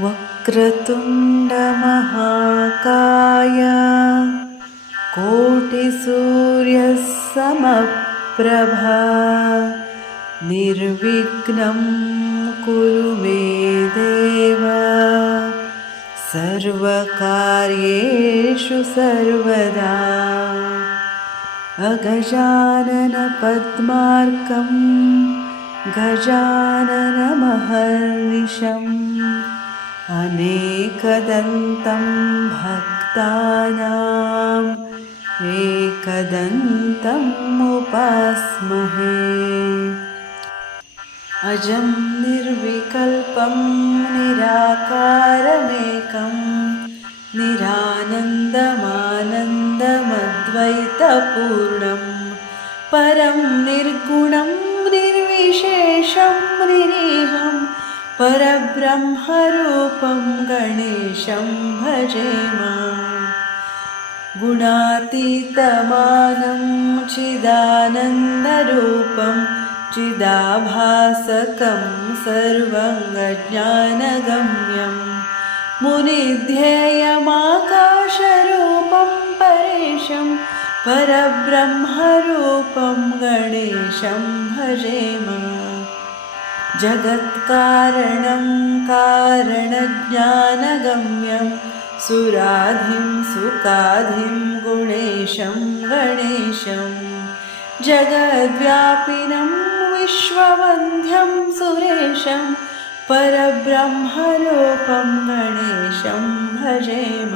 वक्रतुण्डमहाकाय कोटिसूर्यसमप्रभा निर्विघ्नं कुरु मे देव सर्वकार्येषु सर्वदा। अगजाननपद्मार्कं गजाननमहर्निशम् अनेकदन्तं भक्तानाम् एकदन्तम् उपास्महे। अजं निर्विकल्पं निराकारमेकं निरानन्दमानन्दमद्वैतपूर्णं परं निर्गुणं निर्विशेषं निरीहं परब्रह्मरूपं गणेशं भजेम। गुणातीतमानं चिदानन्दरूपं चिदाभासकं सर्वं ज्ञानगम्यं मुनिध्येयमाकाशरूपं परेशं परब्रह्मरूपं गणेशं भजेम। जगत्कारणं कारणज्ञानगम्यं सुराधिं सुखाधिं गुणेशं गणेशं जगद्व्यापिनं विश्ववन्ध्यं सुरेशं परब्रह्मरूपं गणेशं भजेम।